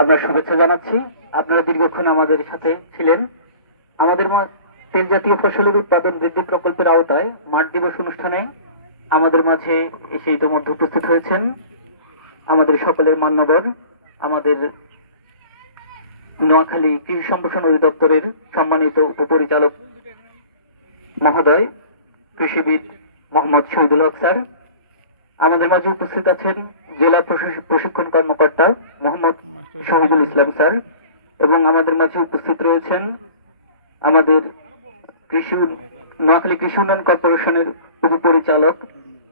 আমরা শুভেচ্ছা জানাচ্ছি। আপনারা দীর্ঘক্ষণ আমাদের সাথে ছিলেন। আমাদের তেল জাতীয় ফসলের উৎপাদন বৃদ্ধি প্রকল্পের আওতায় মাঠ দিবস অনুষ্ঠানে আমাদের মাঝে এসে ইতিমধ্যে উপস্থিত হয়েছেন। আমাদের সকলের মান্যবর আমাদের নোয়াখালী কৃষি সম্প্রসারণ অধিদপ্তরের সম্মানিত উপপরিচালক মহোদয়, কৃষিবিদ মোহাম্মদ শহীদুল হক স্যার। আমাদের মাঝে উপস্থিত আছেন জেলা প্রশিক্ষণ কর্মকর্তা মোহাম্মদ শহীদুল ইসলাম স্যার, এবং আমাদের মাঝে উপস্থিত রয়েছেন আমাদের কৃষি নোয়াখালী কৃষি উন্নয়ন কর্পোরেশনের উপপরিচালক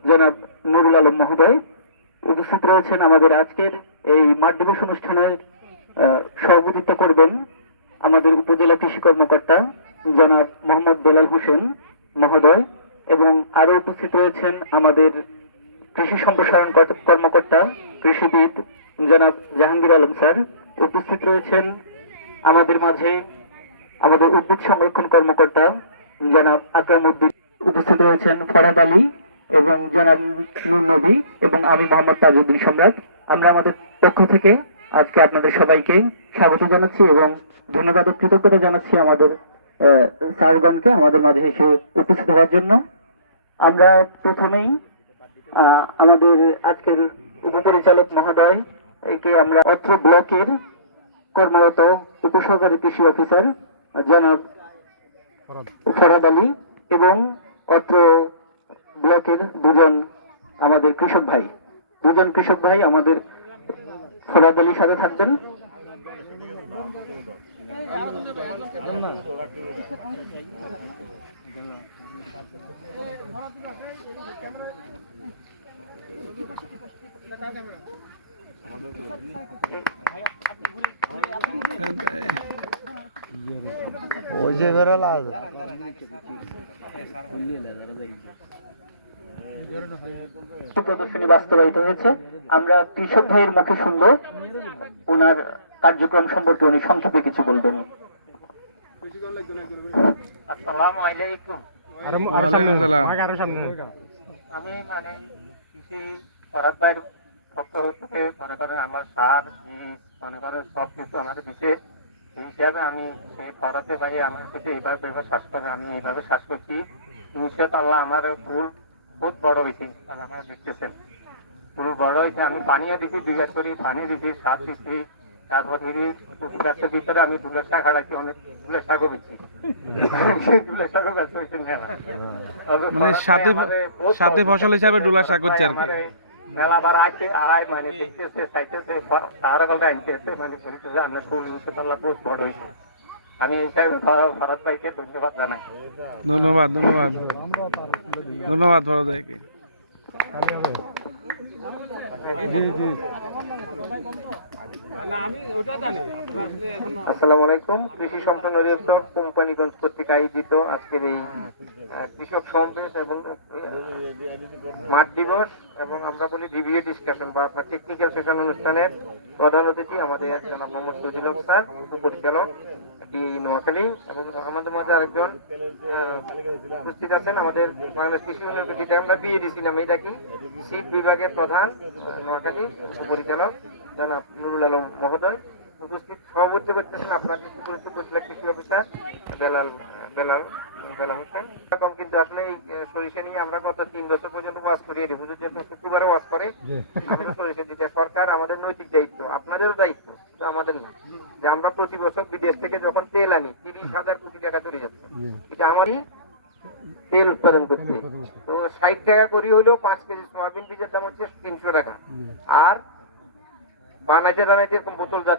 জনাব নুরুল আলম মহোদয়। উপস্থিত রয়েছেন আমাদের আজকের এই মাঠ দিবস অনুষ্ঠানের সভাপতিত্ব করবেন আমাদের উপজেলা কৃষি কর্মকর্তা জনাব মোহাম্মদ বেলাল হোসেন মহোদয়, এবং আরও উপস্থিত রয়েছেন আমাদের কৃষি সম্প্রসারণ কর্মকর্তা, কৃষিবিদ জনাব জাহাঙ্গীর আলম স্যার, উপস্থিত রয়েছেন আমাদের মাঝে আমাদের উদ্ভিদ সংরক্ষণ কর্মকর্তা জনাব আকরাম উদ্দিন উপস্থিত রয়েছেন ফরাদ আলী এবং জনাব নুর নবী এবং আমি মোহাম্মদ তাজউদ্দিন সম্রাট। আমরা আমাদের পক্ষ থেকে আজকে আপনাদের সবাইকে স্বাগত জানাচ্ছি এবং ধন্যবাদ কৃতজ্ঞতা জানাচ্ছি আমাদের স্যারগণকে আমাদের মাঝে এসে উপস্থিত হওয়ার জন্য। আমরা প্রথমেই আমাদের আজকের উপপরিচালক মহোদয় একে আমরা অত্র ব্লকের কর্মরত উপসহকারী কৃষি অফিসার জনাব ফরাদ। আলী এবং অত্র ব্লকের দুজন আমাদের কৃষক ভাই। দুজন কৃষক ভাই আমাদের ফরাদ আলীর সাথে থাকবেন। ওই যে বেরোলা প্রদর্শনী বাস্তবায়িত হয়েছে। আমরা কৃষক ভাইয়ের মুখে শুনব। ওনার কার্যক্রম সম্পর্কে উনি সংক্ষেপে কিছু বলবেন। আসসালামু আলাইকুম। আরও আরও সামনে মাকে আরও সামনে আমি মানে ভাইয়ের মনে করেন আমার সার বীজ মনে করেন সব কিছু আমাকে দিতে সেই হিসাবে আমি ফরাতে ভাই আমার কাছে এইভাবে এবার শ্বাস করে আমি এইভাবে শ্বাস করছি নিশ্চয় আল্লাহ আমার ফুল বহুত বড় হয়েছে আপনারা দেখতেছেন ফুল বড় হয়েছে আমি পানিও দিচ্ছি দুই গাছ করি পানি দিচ্ছি তারপর গাছের ভিতরে আমি দুলের শাক হারাইছি অনেক দুলের শাকও দিচ্ছি সেই শাকও ব্যস্ত হয়েছে মেলা তবে মানে ফরাদ ভাই সাথে আমারে বহুত সাথে সহযোগিতা ফসল হিসাবে করছে। শাক হচ্ছে ভাই আর কি। আমারে মেলা বার আছে আয় মানে দেখতেছে চাইতেছে সারা গল্প আনতেছে মানে বলতেছে আপনার ফুল ইনশাল্লাহ বহুত বড় হয়েছে আমি হিসাবে ফরা- ফরাদ ভাইকে ধন্যবাদ জানাই। ধন্যবাদ ধন্যবাদ। ধন্যবাদ ফরাদ ভাইকে। জি জি। আসসালামু আলাইকুম। কৃষি সম্পন্ন অধিদপ্তর কোম্পানিগঞ্জ কর্তৃক আয়োজিত আজকের এই কৃষক সমাবেশ এবং মাঠ দিবস এবং আমরা বলি ডিবিএ ডিসকাশন বা আপনার টেকনিক্যাল সেশন অনুষ্ঠানের প্রধান অতিথি আমাদের জনাব মোহাম্মদ সজিল হক স্যার উপপরিচালক। ডি নোয়াখালী এবং আমাদের মধ্যে আরেকজন উপস্থিত আছেন আমাদের বাংলাদেশ কৃষি উন্নয়ন যেটা আমরা বিএডিসি নামেই ডাকি শীত বিভাগের প্রধান নোয়াখালী উপপরিচালক জনাব নুরুল আলম মহোদয়। উপস্থিত সভাপতি করতেছেন আপনার দৃষ্টি উপজেলা কৃষি অফিসার বেলাল বেলাল বেলাল হোসেন। এরকম কিন্তু আসলে এই সরিষা নিয়ে আমরা গত তিন বছর পর্যন্ত ওয়াজ করি এটি হুজুর যখন শুক্রবারে ওয়াজ করে আমরা সরিষা দিতে সরকার আমাদের নৈতিক দায়িত্ব। আপনাদেরও দায়িত্ব আমাদের না। যে আমরা প্রতি বছর বিদেশ থেকে যখন তেল আনি তিরিশ হাজার কোটি টাকা চলে যাচ্ছে এটা আমারই তেল উৎপাদন করছে তো ষাট টাকা করি হলেও পাঁচ কেজি সয়াবিন বীজের দাম হচ্ছে তিনশো টাকা। আর বানাইতে বানাইতে এরকম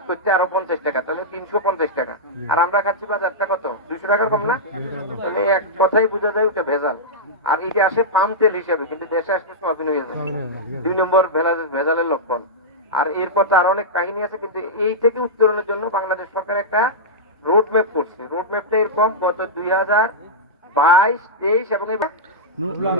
করছে, আরও পঞ্চাশ টাকা, তাহলে তিনশো পঞ্চাশ টাকা। আর আমরা খাচ্ছি বাজারটা কত? দুইশো কম না? তাহলে এক কথাই বোঝা যায় ওটা ভেজাল। আর এটা আসে পাম তেল কিন্তু দেশে আসলে সয়াবিন হয়ে যায়। দুই নম্বর ভেজালের লক্ষণ। আর এরপর অনেক কাহিনী আছে, কিন্তু এই থেকে উত্তরণের জন্য বাংলাদেশ সরকার একটা রোড ম্যাপ করছে। রোড ম্যাপটা এরকম, গত দুই হাজার বাইশ, তেইশ এবং এবার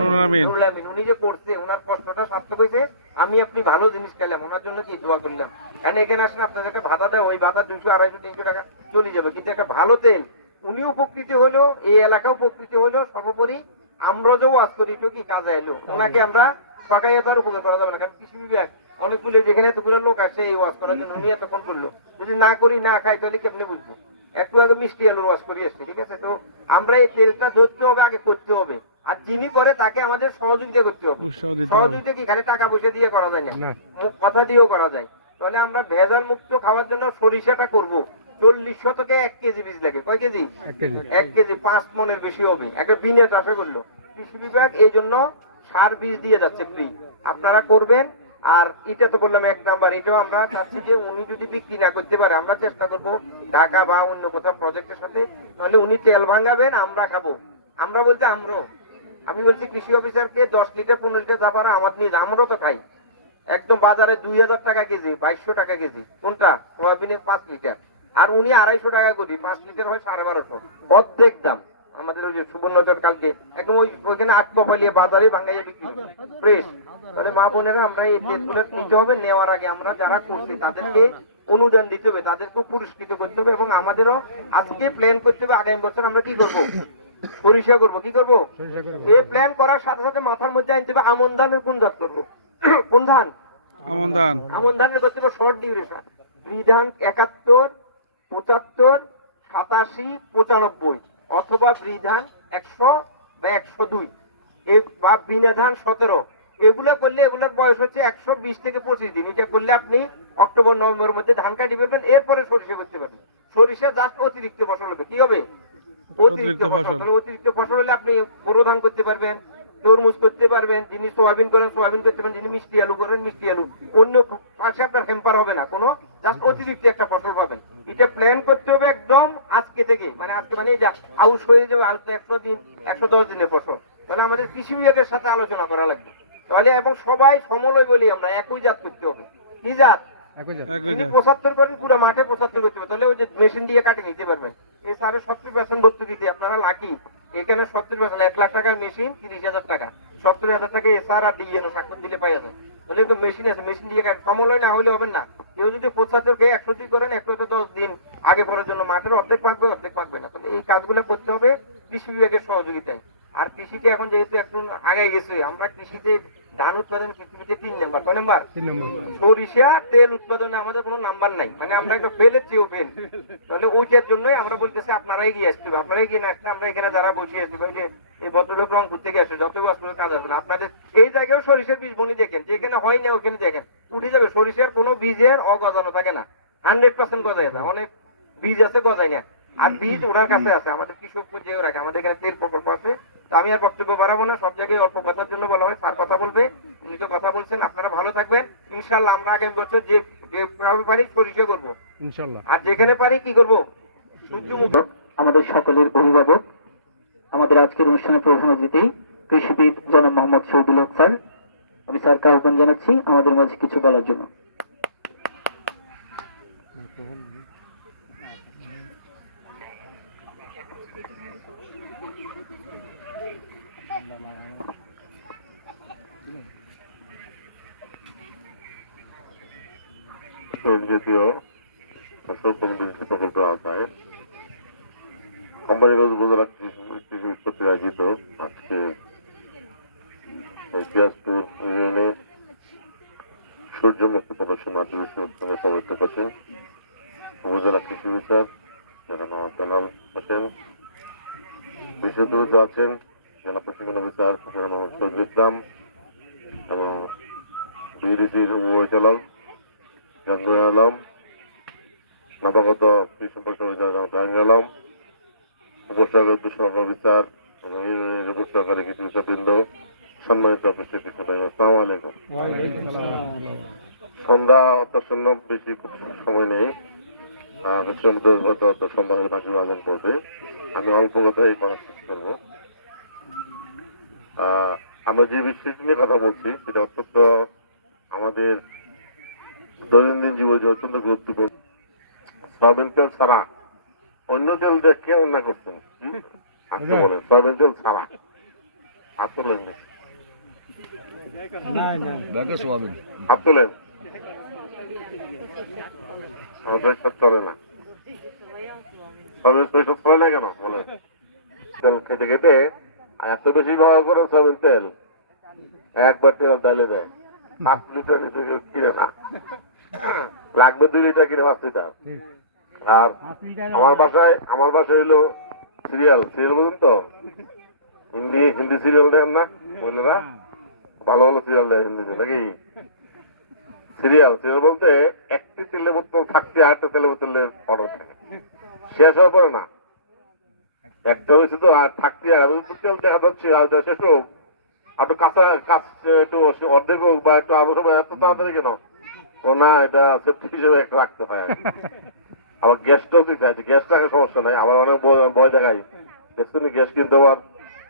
আমিন। উনি যে পড়ছে ওনার কষ্টটা সার্থক হয়েছে। আমি আপনি ভালো জিনিস খেলাম ওনার জন্য কি দোয়া করলাম। কারণ এখানে আসেন আপনাদের একটা ভাতা দেয় ওই ভাতা দুইশো আড়াইশো তিনশো টাকা চলে যাবে। কিন্তু একটা ভালো তেল উনি উপকৃত হলো এই এলাকা উপকৃত হলো। সর্বোপরি আমরা যে ওয়াজ করি একটু কি কাজে এলো। ওনাকে আমরা সকাই তার উপকার করা যাবে না। কারণ কৃষি বিভাগ অনেকগুলো যেখানে এতগুলো লোক আসে এই ওয়াজ করার জন্য উনি এতক্ষণ করল। যদি না করি না খাই তাহলে কেমনে বুঝব? একটু আগে মিষ্টি আলুর ওয়াজ করি আসছে ঠিক আছে? তো আমরা এই তেলটা ধরতে হবে আগে করতে হবে। আর যিনি করে তাকে আমাদের সহযোগিতা করতে হবে। সহযোগিতা। কি? খালি টাকা পয়সা দিয়ে করা যায় না। না। মুখ কথা দিয়েও করা যায়। তাহলে আমরা ভেজাল মুক্ত খাওয়ার জন্য সরিষাটা করব। চল্লিশ শতকে এক কেজি বীজ লাগে কয় কেজি? এক কেজি। এক কেজি। পাঁচ মনের বেশি হবে। একটা বিনে চাষে করল। কৃষি বিভাগ এই জন্য সার বীজ দিয়ে যাচ্ছে ফ্রি আপনারা করবেন। আর এটা তো বললাম এক নাম্বার। এটাও আমরা চাচ্ছি যে উনি যদি বিক্রি না করতে পারে আমরা চেষ্টা করব ঢাকা বা অন্য কোথাও প্রজেক্টের সাথে। তাহলে উনি তেল ভাঙাবেন আমরা খাব। আমরা বলতে আমরাও। আমি বলছি কৃষি অফিসারকে দশ লিটার, পনেরো লিটার যা পারা আমার নিয়ে আমরাও তো খাই। একদম বাজারে দুই হাজার টাকা কেজি, বাইশশো টাকা কেজি। কোনটা? সোয়াবিনের পাঁচ লিটার। আর উনি আড়াইশো টাকা করি, পাঁচ লিটার হয় সাড়ে বারোশো। অর্ধেক দাম। আমাদের ওই যে সুবর্ণচর কালকে, একদম ওই ওইখানে আট কপালিয়ে বাজারে ভাঙ্গাইয়ে বিক্রি ফ্রেশ তাহলে মা বোনেরা, আমরা এই তেলগুলো নিতে হবে, নেওয়ার আগে আমরা যারা করছি, তাদেরকে অনুদান দিতে হবে তাদেরকে পুরস্কৃত করতে হবে এবং আমাদেরও আজকে প্ল্যান করতে হবে, আগামী বছর আমরা কি করব? পরিষেবা করব কি করব? করব। এই প্ল্যান করার সাথে সাথে মাথার মধ্যে আনতে হবে আমন ধানের কোন জাত করব? কোন ধান? আমন ধান। আমন ধানের করতে হবে শর্ট ডিউরেশন বিধান একাত্তর পঁচাত্তর সাতাশি পঁচানব্বই। অথবা বিধান একশো বা একশো দুই। বা বিনা ধান সতেরো। এগুলো করলে এগুলোর বয়স হচ্ছে একশো বিশ থেকে পঁচিশ দিন। এটা করলে আপনি অক্টোবর নভেম্বরের মধ্যে ধান কাটি ফেলবেন এরপরে সরিষা করতে পারবেন। সরিষা জাস্ট অতিরিক্ত ফসল হবে। কি হবে? অতিরিক্ত ফসল তাহলে অতিরিক্ত ফসল হলে আপনি বোরো ধান করতে পারবেন তরমুজ করতে পারবেন যিনি সোয়াবিন করেন সোয়াবিন করতে পারেন যিনি মিষ্টি আলু করেন মিষ্টি আলু। অন্য পাশে আপনার হেম্পার হবে না কোনো জাস্ট অতিরিক্ত একটা ফসল পাবেন। এটা প্ল্যান করতে হবে একদম আজকে থেকে মানে আজকে মানে যা আউশ হয়ে যাবে আউশ তো একশো দিন একশো দশ দিনের ফসল। তাহলে আমাদের কৃষি বিভাগের সাথে আলোচনা করা লাগবে। তাহলে এবং সবাই সমলয় বলি আমরা একই জাত করতে হবে। কি জাত? যিনি পঁচাত্তর করেন পুরো মাঠে পঁচাত্তর করতে হবে। তাহলে ওই যে মেশিন দিয়ে কাটে নিতে পারবেন। এই সাড়ে সত্তর পার্সেন্ট ভর্তুকিতে আপনারা লাকি এখানে সত্তর পার্সেন্ট এক লাখ টাকার মেশিন তিরিশ হাজার টাকা। সত্তর হাজার টাকা এসআর আর ডিএন স্বাক্ষর দিলে পাওয়া যায় তাহলে তো মেশিন আছে। মেশিন দিয়ে কাটে সমলয় না হলে হবে না। কেউ যদি পঁচাত্তর কে একশো দুই করেন, একশো দশ দিন আগে পরের জন্য মাঠের অর্ধেক পাকবে অর্ধেক পাকবে না। তাহলে এই কাজগুলো করতে হবে কৃষি বিভাগের সহযোগিতায়। আর কৃষিতে এখন যেহেতু একটু আগে গেছে, আমরা কৃষিতে ধান উৎপাদন পৃথিবীতে তিন নাম্বার। কয় নাম্বার? সরিষা তেল উৎপাদনে আমাদের কোনো নাম্বার নাই। মানে আমরা একটা ফেলের চেয়েও ফেল তাহলে ওইটার জন্যই আমরা বলতেছি আপনারা এগিয়ে আসতে হবে। আপনারা এগিয়ে না আসলে আমরা এখানে যারা বসে আছি ওই যে এই ভদ্রলোক রংপুর থেকে আসে যত বছর কাজ আসবে আপনাদের এই জায়গায় সরিষার বীজ বনি দেখেন যেখানে হয় না ওখানে দেখেন। উঠে যাবে সরিষার কোনো বীজের অগজানো থাকে না। হান্ড্রেড পার্সেন্ট গজায় না অনেক বীজ আছে গজায় না। আর বীজ ওনার কাছে আছে আমাদের কৃষক যেও রাখে। আমাদের এখানে তেল প্রকল্প আছে। তো আমি আর বক্তব্য বাড়াবো না সব জায়গায় অল্প কথার জন্য বলা হয় স্যার কথা বলবে। উনি তো কথা বলছেন আপনারা ভালো থাকবেন। ইনশাল্লাহ আমরা আগামী বছর যে যেভাবে পারি পরিচয় করব। ইনশাল্লাহ আর যেখানে পারি কি করব? সূর্যমুখ আমাদের সকলের অভিভাবক আমাদের আজকের অনুষ্ঠানের প্রধান অতিথি কৃষিবিদ জনাব মোহাম্মদ শহীদুল হক স্যার। আমি স্যারকে আহ্বান জানাচ্ছি আমাদের মাঝে কিছু বলার জন্য। সংযুতীয় ফসল কমিটি প্রকল্পের আওতায় কোম্পানিগঞ্জ উপজেলা কৃষি উৎপত্তি আয়োজিত আজকে পিয়াজপুর ইউনিয়নে সূর্যমুখী প্রদর্শন মাধ্যমে অনুষ্ঠানে সমাবেত করছেন উপজেলা কৃষি জেলা মোহাম্মদ জালাল হোসেন বিশেষ আছেন জেলা প্রশিক্ষণ অফিসার মোহাম্মদ শহীদুল ইসলাম এবং বিডিসির উপপরিচালক চন্দ্র আলম নবাগত কৃষি আলম উপসহকারী কৃষক অফিসার এবং ইউনিয়নের উপসহকারী কৃষি অফিসারবৃন্দ সম্মানিত উপস্থিতি সবাই আলাইকুম সন্ধ্যা অত্যাসন্ন বেশি সময় নেই আমি অল্প কথা আহ, আমরা যে বিষয়টি নিয়ে কথা বলছি সেটা অত্যন্ত আমাদের দৈনন্দিন জীবনে অত্যন্ত গুরুত্বপূর্ণ। সয়াবিন তেল ছাড়া অন্য তেল দিয়ে কে রান্না করছেন আপনি বলেন সয়াবিন তেল ছাড়া। হাত তোলেন হাত তোলেন? আমাদের সব চলে না। সয়াবিন সরিষা চলে না কেন? বলেন। তেল খেতে খেতে এত বেশি ব্যবহার করে সয়াবিন তেল। একবার তেল ডালে দেয়। পাঁচ লিটার নিতে কিনে না? লাগবে দুই লিটার কিনে পাঁচ লিটার। আর আমার বাসায় আমার বাসায় হলো সিরিয়াল সিরিয়াল বলুন তো? হিন্দি হিন্দি সিরিয়াল দেন না? মহিলারা? ভালো ভালো সিরিয়াল দেয় হিন্দিতে নাকি? সিরিয়াল সিরিয়াল বলতে একটি তেলের বোতল থাকতে আরেকটা তেলের বোতলের অর্ডার থাকে। শেষ হওয়ার পরে না। একটা হয়েছে তো, আর থাকতে আর তেল দেখা যাচ্ছে, আর শেষ হোক। আর একটু কাঁচা কাজ একটু অর্ধেক হোক বা একটু আরও সময়, এত তাড়াতাড়ি কেন? না এটা সেফটি হিসেবে রাখতে হয়। আবার গ্যাসটাও দিতে আছে গ্যাস রাখে সমস্যা নাই আবার অনেক ভয়- দেখাই। দেখছেন গ্যাস কিনতে আবার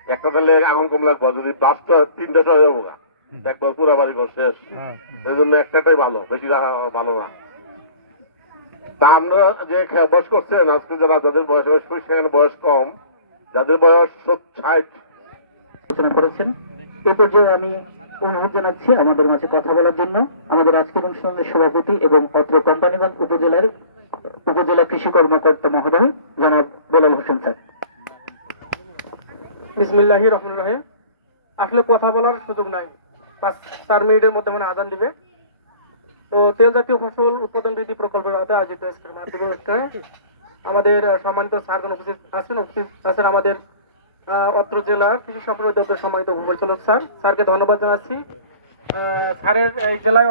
একটা তেলে আগুন কম লাগবে যদি ব্লাস্টটা তিনটা সময় যাব একবার পুরা বাড়ি ঘর শেষ। এই জন্য একটাটাই ভালো বেশি রাখা ভালো না। তা আমরা যে বয়স করছেন আজকে যারা যাদের বয়স বয়স সেখানে বয়স কম যাদের বয়স ষাট। আলোচনা করেছেন। এ পর্যায়ে আমি অনুরোধ জানাচ্ছি আমাদের মাঝে কথা বলার জন্য। আমাদের আজকের অনুষ্ঠানের সভাপতি এবং অত্র কোম্পানিগঞ্জ উপজেলার, উপজেলা কৃষি কর্মকর্তা মহোদয়, জনাব বেলাল হোসেন স্যার। বিসমিল্লাহি রহমান রহিম। আসলে কথা বলার সুযোগ নাই। পাঁচ, চার মিনিটের মধ্যে মানে আদান দিবে। তো তেল জাতীয় ফসল উৎপাদন বৃদ্ধি প্রকল্পের আওতায় আয়োজিত আমাদের সম্মানিত স্যারগণ উপস্থিত আছেন উপস্থিত আছেন আমাদের অত্র জেলা কৃষি সম্প্রদায় সম্মানিত উপপরিচালক স্যার। স্যারকে ধন্যবাদ জানাচ্ছি। স্যারের এই জেলায়